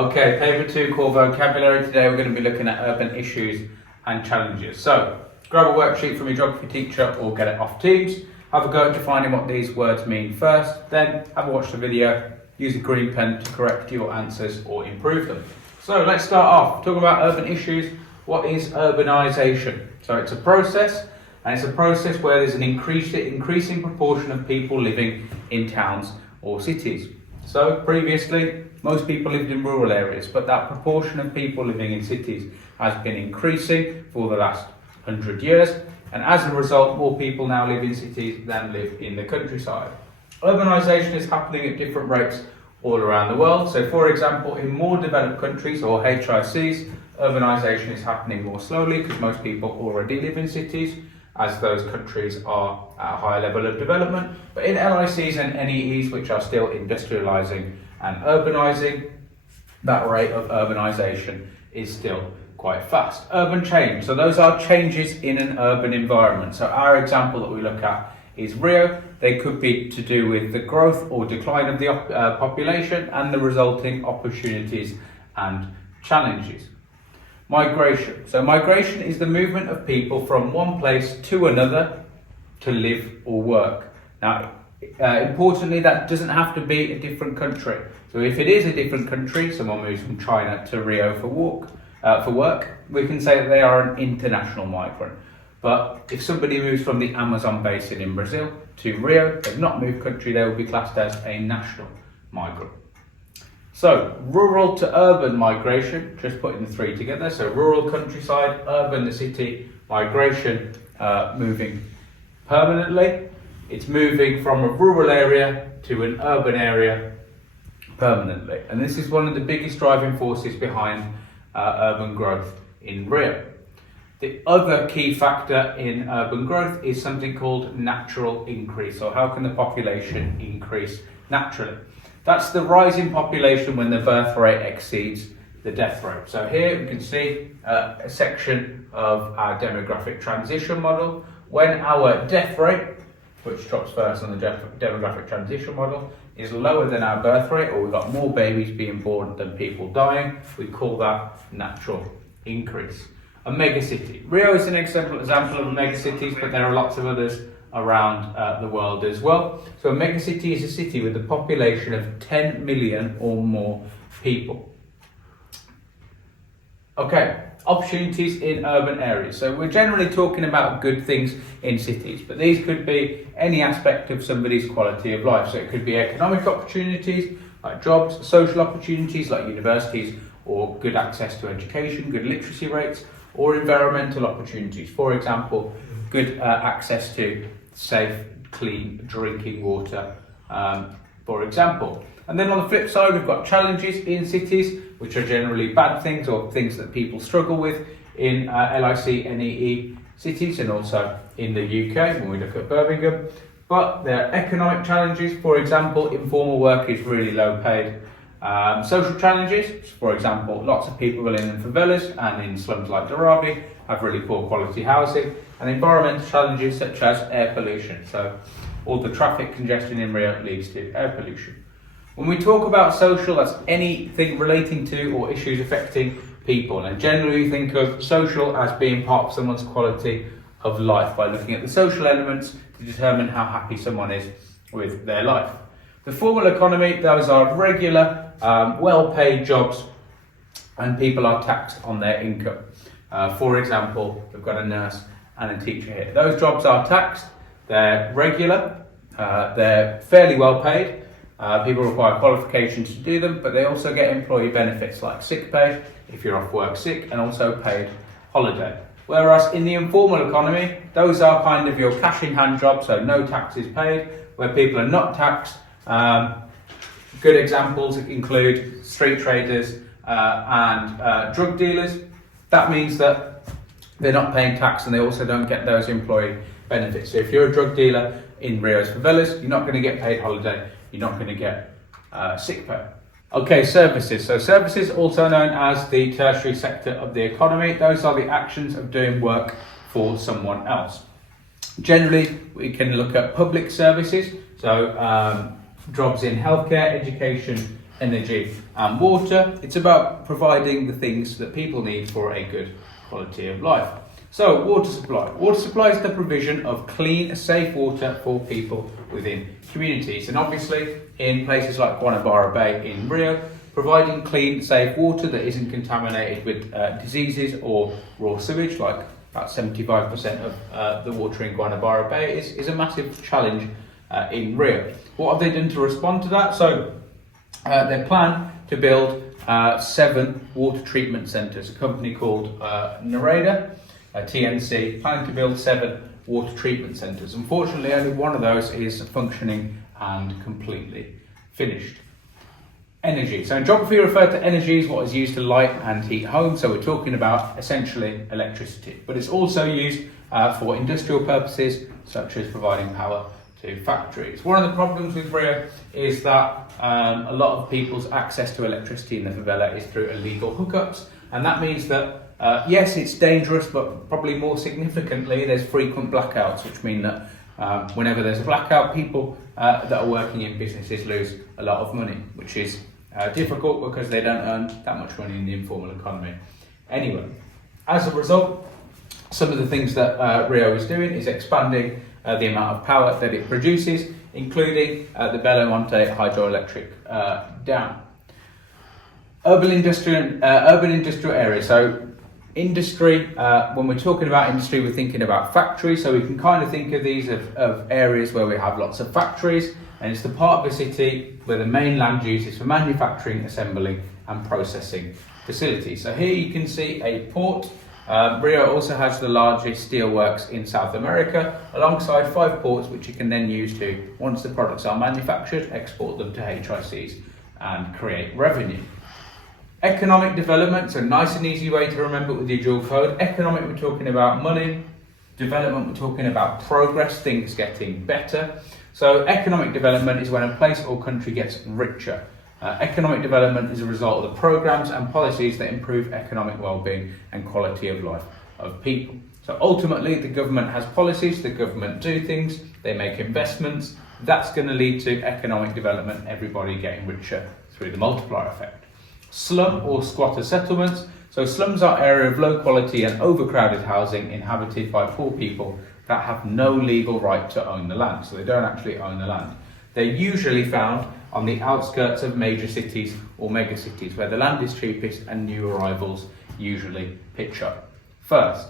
Okay, paper 2 called vocabulary. Today we're going to be looking at urban issues and challenges. So, grab a worksheet from your geography teacher or get it off Teams. Have a go at defining what these words mean first, then have a watch the video, use a green pen to correct your answers or improve them. So let's start off talking about urban issues. What is urbanisation? So it's a process, and it's a process where there's an increasing proportion of people living in towns or cities. So previously, most people lived in rural areas, but that proportion of people living in cities has been increasing for the last 100 years. And as a result, more people now live in cities than live in the countryside. Urbanisation is happening at different rates all around the world. So for example, in more developed countries or HICs, urbanisation is happening more slowly because most people already live in cities, as those countries are at a higher level of development. But in LICs and NEEs, which are still industrialising and urbanising, that rate of urbanisation is still quite fast. Urban change, so those are changes in an urban environment. So our example that we look at is Rio. They could be to do with the growth or decline of the population and the resulting opportunities and challenges. Migration. So migration is the movement of people from one place to another to live or work. Now, importantly, that doesn't have to be a different country. So if it is a different country, someone moves from China to Rio for work, we can say that they are an international migrant. But if somebody moves from the Amazon basin in Brazil to Rio, they've not moved country, they will be classed as a national migrant. So, rural to urban migration, just putting the three together. So rural countryside, urban the city, migration moving permanently. It's moving from a rural area to an urban area permanently. And this is one of the biggest driving forces behind urban growth in Rio. The other key factor in urban growth is something called natural increase, or how can the population increase naturally? That's the rise in population when the birth rate exceeds the death rate. So here we can see a section of our demographic transition model. When our death rate, which drops first on the demographic transition model, is lower than our birth rate, or we've got more babies being born than people dying, we call that natural increase. A megacity. Rio is an example of megacities, but there are lots of others around the world as well. So a megacity is a city with a population of 10 million or more people. Okay, opportunities in urban areas. So we're generally talking about good things in cities, but these could be any aspect of somebody's quality of life. So it could be economic opportunities, like jobs, social opportunities, like universities, or good access to education, good literacy rates, or environmental opportunities. For example, good access to safe, clean drinking water, for example. And then on the flip side, we've got challenges in cities, which are generally bad things or things that people struggle with in LIC, NEE cities, and also in the UK when we look at Birmingham. But there are economic challenges. For example, informal work is really low paid. Social challenges, for example, lots of people living in favelas and in slums like Dharavi have really poor quality housing, and environmental challenges such as air pollution. So all the traffic congestion in Rio leads to air pollution. When we talk about social, that's anything relating to or issues affecting people, and generally we think of social as being part of someone's quality of life by looking at the social elements to determine how happy someone is with their life. The formal economy, those are regular, well-paid jobs, and people are taxed on their income. For example, we've got a nurse and a teacher here. Those jobs are taxed, they're regular, they're fairly well-paid. People require qualifications to do them, but they also get employee benefits like sick pay if you're off work sick, and also paid holiday. Whereas in the informal economy, those are kind of your cash-in-hand jobs, so no taxes paid, where people are not taxed. Good examples include street traders and drug dealers. That means that they're not paying tax, and they also don't get those employee benefits. So if you're a drug dealer in Rio's favelas, you're not going to get paid holiday, you're not going to get sick pay. Okay, services. So services, also known as the tertiary sector of the economy, those are the actions of doing work for someone else. Generally, we can look at public services, so jobs in healthcare, education energy and water. It's about providing the things that people need for a good quality of life. So, water supply. Water supply is the provision of clean, safe water for people within communities. And obviously, in places like Guanabara Bay in Rio, providing clean, safe water that isn't contaminated with diseases or raw sewage, like about 75% of the water in Guanabara Bay, is a massive challenge in Rio. What have they done to respond to that? So, they plan to build 7 water treatment centres. A company called Nareda, TNC, planning to build 7 water treatment centres. Unfortunately, only one of those is functioning and completely finished. Energy. So in geography, referred to energy as what is used to light and heat homes. So we're talking about essentially electricity, but it's also used for industrial purposes, such as providing power to factories. One of the problems with Rio is that a lot of people's access to electricity in the favela is through illegal hookups, and that means that yes, it's dangerous, but probably more significantly, there's frequent blackouts, which mean that whenever there's a blackout, people that are working in businesses lose a lot of money, which is difficult because they don't earn that much money in the informal economy. Anyway, as a result, some of the things that Rio is doing is expanding the amount of power that it produces, including the Belo Monte hydroelectric dam. Urban industrial areas. So industry, when we're talking about industry, we're thinking about factories. So we can kind of think of these of areas where we have lots of factories, and it's the part of the city where the main land use is for manufacturing, assembling and processing facilities. So here you can see a port. Rio also has the largest steelworks in South America, alongside 5 ports which you can then use to, once the products are manufactured, export them to HICs and create revenue. Economic development, so nice and easy way to remember with your dual code. Economic, we're talking about money. Development, we're talking about progress, things getting better. So economic development is when a place or country gets richer. Economic development is a result of the programs and policies that improve economic well-being and quality of life of people. So ultimately, the government has policies, the government do things, they make investments. That's going to lead to economic development, everybody getting richer through the multiplier effect. Slum or squatter settlements. So slums are areas of low quality and overcrowded housing inhabited by poor people that have no legal right to own the land. So they don't actually own the land. They're usually found on the outskirts of major cities or megacities where the land is cheapest and new arrivals usually pitch up first.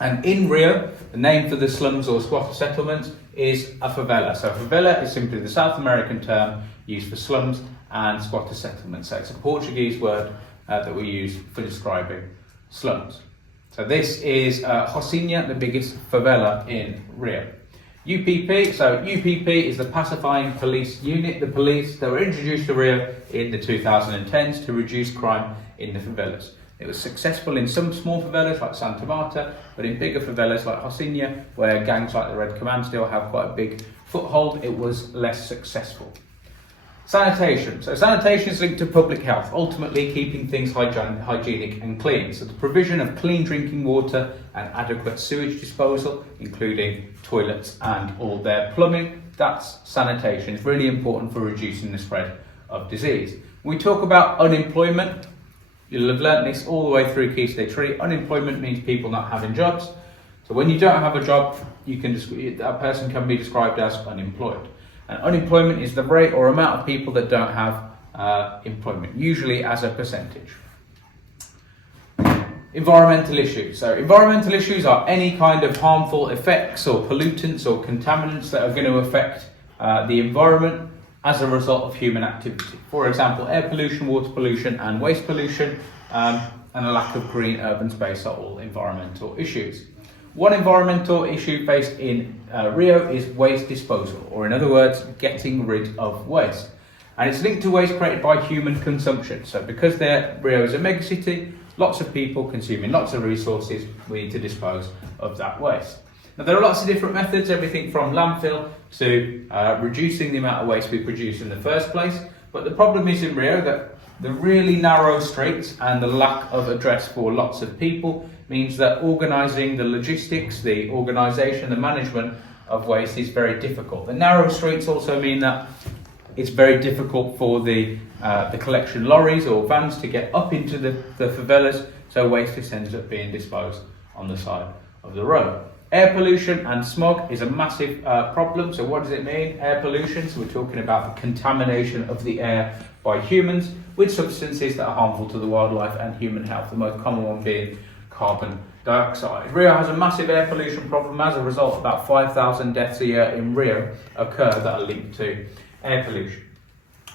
And in Rio, the name for the slums or squatter settlements is a favela. So favela is simply the South American term used for slums and squatter settlements. So it's a Portuguese word that we use for describing slums. So this is Rocinha, the biggest favela in Rio. UPP, so UPP is the pacifying police unit, the police that were introduced to Rio in the 2010s to reduce crime in the favelas. It was successful in some small favelas like Santa Marta, but in bigger favelas like Rocinha, where gangs like the Red Command still have quite a big foothold, it was less successful. Sanitation. So sanitation is linked to public health, ultimately keeping things hygienic and clean. So the provision of clean drinking water and adequate sewage disposal, including toilets and all their plumbing, that's sanitation. It's really important for reducing the spread of disease. When we talk about unemployment, you'll have learnt this all the way through Key Stage 3. Unemployment means people not having jobs. So when you don't have a job, that person can be described as unemployed. And unemployment is the rate or amount of people that don't have employment, usually as a percentage. Environmental issues. So environmental issues are any kind of harmful effects or pollutants or contaminants that are going to affect the environment as a result of human activity. For example, air pollution, water pollution and waste pollution and a lack of green urban space are all environmental issues. One environmental issue faced in Rio is waste disposal, or in other words, getting rid of waste. And it's linked to waste created by human consumption. So because Rio is a megacity, lots of people consuming lots of resources, we need to dispose of that waste. Now there are lots of different methods, everything from landfill to reducing the amount of waste we produce in the first place. But the problem is in Rio that the really narrow streets and the lack of address for lots of people means that organising the logistics, the organisation, the management of waste is very difficult. The narrow streets also mean that it's very difficult for the collection lorries or vans to get up into the favelas, so waste just ends up being disposed on the side of the road. Air pollution and smog is a massive problem. So what does it mean, air pollution? So we're talking about the contamination of the air by humans with substances that are harmful to the wildlife and human health, the most common one being carbon dioxide. Rio has a massive air pollution problem. As a result, about 5,000 deaths a year in Rio occur that are linked to air pollution.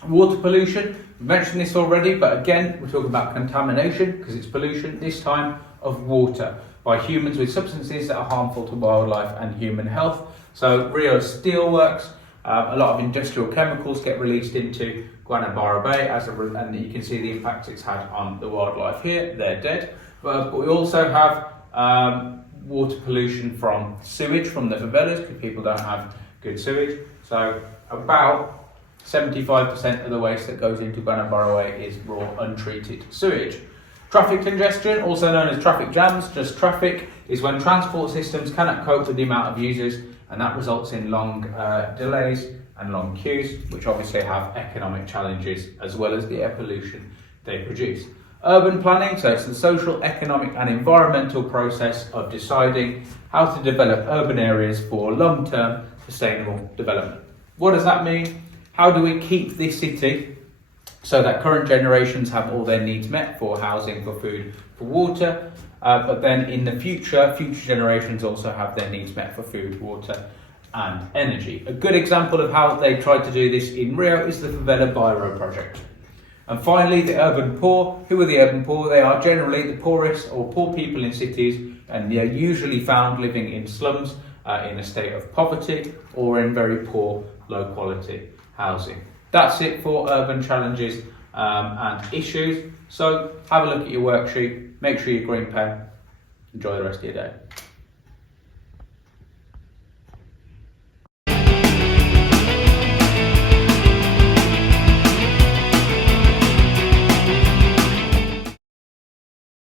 Water pollution, we mentioned this already, but again, we're talking about contamination because it's pollution, this time of water, by humans with substances that are harmful to wildlife and human health. So Rio's steelworks, a lot of industrial chemicals get released into Guanabara Bay, and you can see the impact it's had on the wildlife here. They're dead. But we also have water pollution from sewage from the favelas because people don't have good sewage. So about 75% of the waste that goes into Guanabara Bay is raw, untreated sewage. Traffic congestion, also known as traffic jams, just traffic, is when transport systems cannot cope with the amount of users, and that results in long delays and long queues, which obviously have economic challenges as well as the air pollution they produce. Urban planning, so it's the social, economic and environmental process of deciding how to develop urban areas for long-term sustainable development. What does that mean? How do we keep this city so that current generations have all their needs met for housing, for food, for water, but then in the future generations also have their needs met for food, water and energy. A good example of how they tried to do this in Rio is the Favela Biro project. And finally, the urban poor. Who are the urban poor? They are generally the poorest or poor people in cities, and they are usually found living in slums, in a state of poverty or in very poor, low quality housing. That's it for urban challenges and issues. So have a look at your worksheet, make sure you're green pen, enjoy the rest of your day.